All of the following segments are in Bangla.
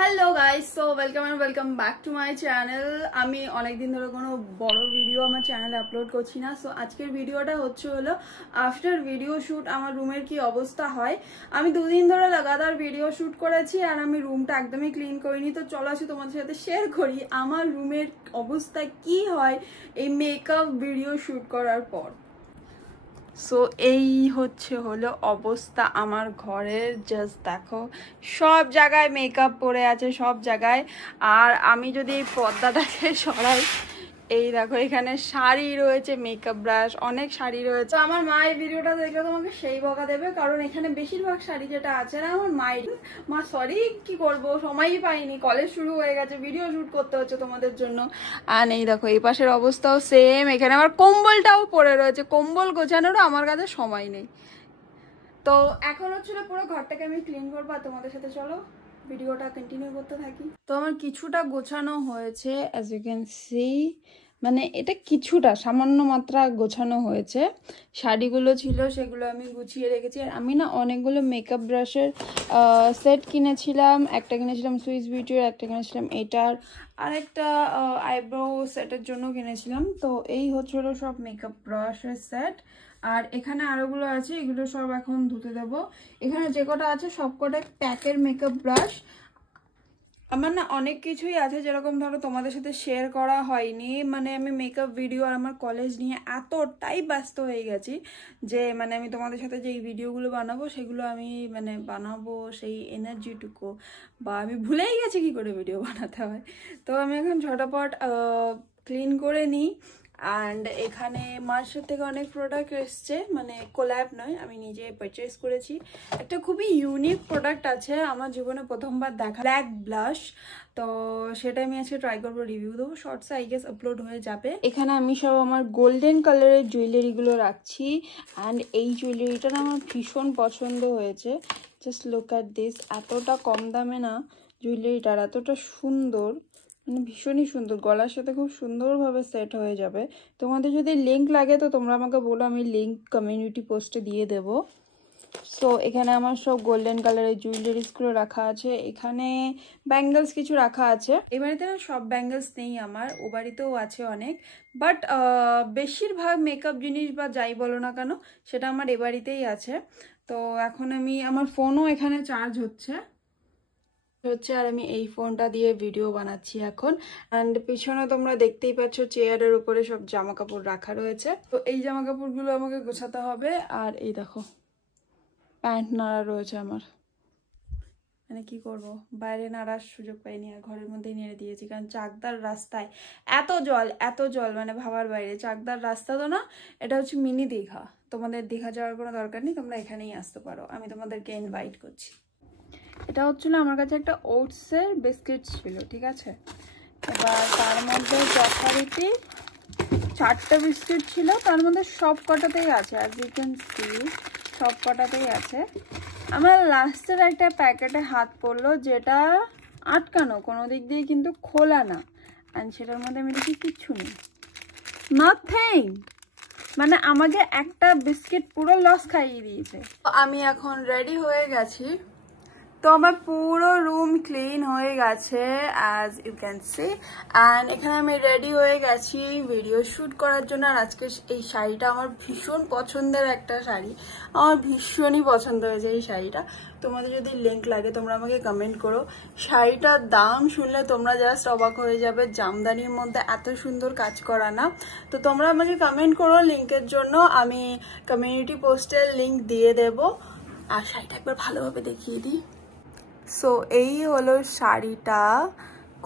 Hello guys, so welcome and welcome back to my channel. আমি অনেকদিন ধরে কোনো বড় ভিডিও আমার চ্যানেলে আপলোড করছি না। সো আজকের ভিডিওটা হলো আফটার ভিডিও শ্যুট আমার রুমের কি অবস্থা হয়। আমি দুদিন ধরে লাগাতার ভিডিও শ্যুট করেছি আর আমি রুমটা একদমই ক্লিন করিনি। তো চলো আসি তোমাদের সাথে শেয়ার করি আমার রুমের অবস্থা কি হয় এই মেকআপ ভিডিও শ্যুট করার পর। সো এই হলো অবস্থা আমার ঘরের। জাস্ট দেখো, সব জায়গায় মেকআপ পরে আছে, সব জায়গায়। আর আমি যদি এই পর্দাটাকে সরাই, এই দেখো এখানে শাড়ি রয়েছে, মেকআপ ব্রাশ, অনেক শাড়ি রয়েছে। আমার মা এই ভিডিওটা দেখলে তোমাকে সেই বকা দেবে, কারণ এখানে বেশিরভাগ শাড়ি যেটা আছে না আমার মায়ের। মা সরি, কি করব, সময়ই পাইনি, কলেজ শুরু হয়ে গেছে, ভিডিও শুট করতে হচ্ছে তোমাদের জন্য। আর এই দেখো এই পাশের অবস্থাও সেম, এখানে আমার কম্বলটাও পড়ে রয়েছে, কম্বল গোছানোরও আমার কাছে সময় নেই। তো এখন পুরো ঘরটাকে আমি ক্লিন করবো আর তোমাদের সাথে চলো ভিডিওটা কন্টিনিউ করতে থাকি। তো আমার কিছুটা গোছানো হয়েছে, অ্যাজ ইউ ক্যান সি, মানে এটা কিছুটা সামান্য মাত্রা গোছানো হয়েছে। শাড়িগুলো ছিল সেগুলো আমি গুছিয়ে রেখেছি। আর আমি না অনেকগুলো মেকআপ ব্রাশের সেট কিনেছিলাম। একটা কিনেছিলাম সুইস বিউটির, একটা কিনেছিলাম এটার, আর একটা আইব্রো সেটের জন্য কিনেছিলাম। তো এই হলো সব মেকআপ ব্রাশের সেট। আর এখানে আরোগুলো আছে, এগুলো সব এখন ধুতে দেবো। এখানে যে কটা আছে সব কটা প্যাকের মেকআপ ব্রাশ। আমার না অনেক কিছুই আছে, যেরকম ধরো তোমাদের সাথে শেয়ার করা হয়নি। মানে আমি মেকআপ ভিডিও আর আমার কলেজ নিয়ে এতটাই ব্যস্ত হয়ে গেছি যে মানে আমি তোমাদের সাথে যে এই ভিডিওগুলো বানাবো সেগুলো আমি মানে বানাবো সেই এনার্জিটুকু বা আমি ভুলেই গেছি কি করে ভিডিও বানাতে হয়। তো আমি এখন ঝটাপট ক্লিন করে নিই। অ্যান্ড এখানে মার্কেট থেকে অনেক প্রোডাক্ট এসছে, মানে কোল্যাব নয়, আমি নিজে পারচেস করেছি। একটা খুবই ইউনিক প্রোডাক্ট আছে, আমার জীবনে প্রথমবার দেখা, ব্ল্যাক ব্লাশ। তো সেটা আমি আজকে ট্রাই করবো, রিভিউ দেবো, শর্টসে আই গেস আপলোড হয়ে যাবে। এখানে আমি সব আমার গোল্ডেন কালারের জুয়েলারিগুলো রাখছি। অ্যান্ড এই জুয়েলারিটা না আমার ভীষণ পছন্দ হয়েছে। জাস্ট লুক অ্যাট দিস, এতটা কম দামে না জুয়েলারিটার এতটা সুন্দর, মানে ভীষণই সুন্দর, গলার সাথে খুব সুন্দরভাবে সেট হয়ে যাবে। তোমাদের যদি লিঙ্ক লাগে তো তোমরা আমাকে বলো, আমি লিঙ্ক কমিউনিটি পোস্টে দিয়ে দেবো। সো এখানে আমার সব গোল্ডেন কালারের জুয়েলারিসগুলো রাখা আছে। এখানে ব্যাঙ্গেলস কিছু রাখা আছে। এই বাড়িতে না সব ব্যাঙ্গেলস নেই আমার, ও বাড়িতেও আছে অনেক, বাট বেশিরভাগ মেকআপ জিনিস বা যাই বলো না কেন সেটা আমার এ বাড়িতেই আছে। তো এখন আমি, আমার ফোনও এখানে চার্জ হচ্ছে আর আমি এই ফোনটা দিয়ে ভিডিও বানাচ্ছি এখন। অ্যান্ড পিছনে তোমরা দেখতেই পাচ্ছ চেয়ারের উপরে সব জামা কাপড় রাখা রয়েছে। তো এই জামা কাপড়গুলো আমাকে গোছাতে হবে। আর এই দেখো প্যান্ট নাড়া রয়েছে আমার, মানে কি করব, বাইরে নাড়ার সুযোগ পাইনি আর ঘরের মধ্যেই নেড়ে দিয়েছি, কারণ চাকদার রাস্তায় এত জল মানে ভাবার বাইরে। চাকদার রাস্তা তো না, এটা হচ্ছে মিনি দীঘা। তোমাদের দীঘা যাওয়ার কোনো দরকার নেই, তোমরা এখানেই আসতে পারো, আমি তোমাদেরকে ইনভাইট করছি। এটা হচ্ছিল আমার কাছে একটা ওটসের বিস্কিট ছিল, ঠিক আছে। এবার তার মধ্যে যথারীতি 4টে বিস্কিট ছিল, তার মধ্যে সব কটাতেই আছে, অ্যাজ ইউ ক্যান সি সব কটাতেই আছে। আমার লাস্টের একটা প্যাকেটে হাত পড়লো, যেটা আটকানো, কোনো দিক দিয়ে কিন্তু খোলা না। অ্যান্ড সেটার মধ্যে আমি দেখি কিচ্ছু নেই, নাথিং। মানে আমাকে একটা বিস্কিট পুরো লস খাইয়ে দিয়েছে। আমি এখন রেডি হয়ে গেছি। তো আমার পুরো রুম ক্লিন হয়ে গেছে, as you can see. And এখানে আমি রেডি হয়ে গেছি ভিডিও শ্যুট করার জন্য। আর আজকে এই শাড়িটা আমার ভীষণ পছন্দের একটা শাড়ি, আমার ভীষণই পছন্দ হয়েছে এই শাড়িটা। তোমাদের যদি লিঙ্ক লাগে তোমরা আমাকে কমেন্ট করো। শাড়িটার দাম শুনলে তোমরা জাস্ট অবাক হয়ে যাবে, জামদানির মধ্যে এত সুন্দর কাজ করা না। তো তোমরা আমাকে কমেন্ট করো লিঙ্কের জন্য, আমি কমিউনিটি পোস্টের লিঙ্ক দিয়ে দেবো। আর শাড়িটা একবার ভালোভাবে দেখিয়ে দিই। সো এই হলো শাড়িটা,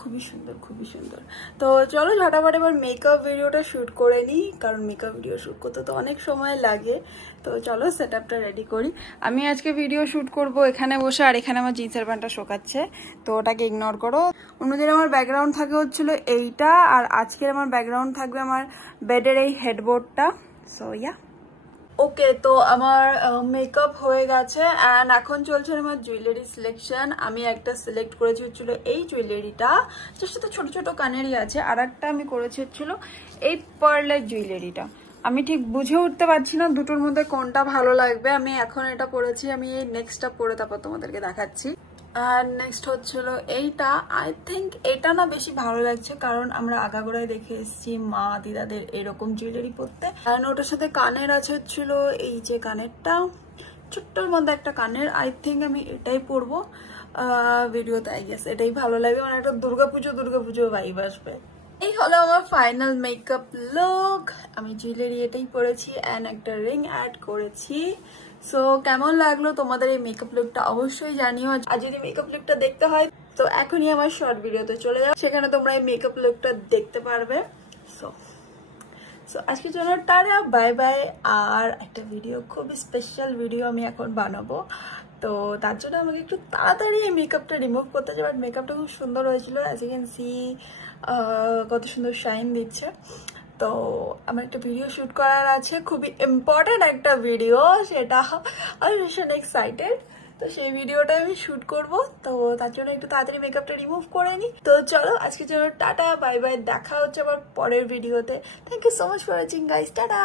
খুবই সুন্দর, খুবই সুন্দর। তো চলো ঝটাপট এবার মেকআপ ভিডিওটা শ্যুট করে নিই, কারণ মেকআপ ভিডিও শ্যুট করতে তো অনেক সময় লাগে। তো চলো সেট আপটা রেডি করি। আমি আজকে ভিডিও শ্যুট করব এখানে বসে, আর এখানে আমার জিন্সের প্যান্টটা শোকাচ্ছে, তো ওটাকে ইগনোর করো। অন্যদিন আমার ব্যাকগ্রাউন্ড থাকে হচ্ছিল এইটা, আর আজকের আমার ব্যাকগ্রাউন্ড থাকবে আমার বেডের এই হেডবোর্ডটা। সো ইয়া, ওকে। তো আমার মেকআপ হয়ে গেছে অ্যান্ড এখন চলছে আমার জুয়েলারি সিলেকশন। আমি একটা সিলেক্ট করেছি হচ্ছিল এই জুয়েলারিটা, যার সাথে ছোট ছোট কানেরই আছে। আর একটা আমি করেছি হচ্ছিল এই পার্লের জুয়েলারিটা। আমি ঠিক বুঝে উঠতে পারছি না দুটোর মধ্যে কোনটা ভালো লাগবে। আমি এখন এটা পরেছি, আমি এই নেক্সটটা পরে তারপর তোমাদেরকে দেখাচ্ছি। আর নেক্সট হচ্ছিল এইটা, আই থিঙ্ক এটা না বেশি ভালো লাগছে, কারণ আমরা আগাগোড়ায় দেখে এসেছি মা দিদাদের এরকম জুয়েলারি পরতে। অ্যান্ড ওটার সাথে কানের আছে হচ্ছিল এই যে কানেরটা, ছোট্টর মধ্যে একটা কানের। আই থিঙ্ক আমি এটাই পরবো ভিডিওতে, আই গেস এটাই ভালো লাগবে, মানে একটা দুর্গাপুজো ভাইব আসবে। এই হলো আমার ফাইনাল মেকআপ লুক। আমি জুয়েলারি এটাই পরেছি অ্যান্ড একটা রিং অ্যাড করেছি। সো কেমন লাগলো তোমাদের এই মেকআপ লুকটা অবশ্যই জানিও। আর যদি মেকআপ লুকটা দেখতে হয় তো এখনই আমার শর্ট ভিডিওতে চলে যাও, সেখানে তোমরা এই মেকআপ লুকটা দেখতে পারবে। সো আজকের জন্য টাটা, বাই বাই। আর একটা ভিডিও, খুব স্পেশাল ভিডিও আমি এখন বানাবো, তো তার জন্য আমাকে একটু তাড়াতাড়ি এই মেকআপটা রিমুভ করতে হবে। বাট মেকআপটা খুব সুন্দর হয়েছিল, অ্যাজ ইউ ক্যান সি কত সুন্দর শাইন দিচ্ছে। তো আমার একটা ভিডিও শ্যুট করার আছে, খুবই ইম্পর্টেন্ট একটা ভিডিও, সেটা আমি ভীষণ এক্সাইটেড। তো সেই ভিডিওটা আমি শ্যুট করব, তো তার জন্য একটু তাড়াতাড়ি মেকআপটা রিমুভ করে নিই। তো চলো আজকের জন্য টাটা, বাই বাই, দেখা হচ্ছে আবার পরের ভিডিওতে। Thank you so much for watching guys, tata.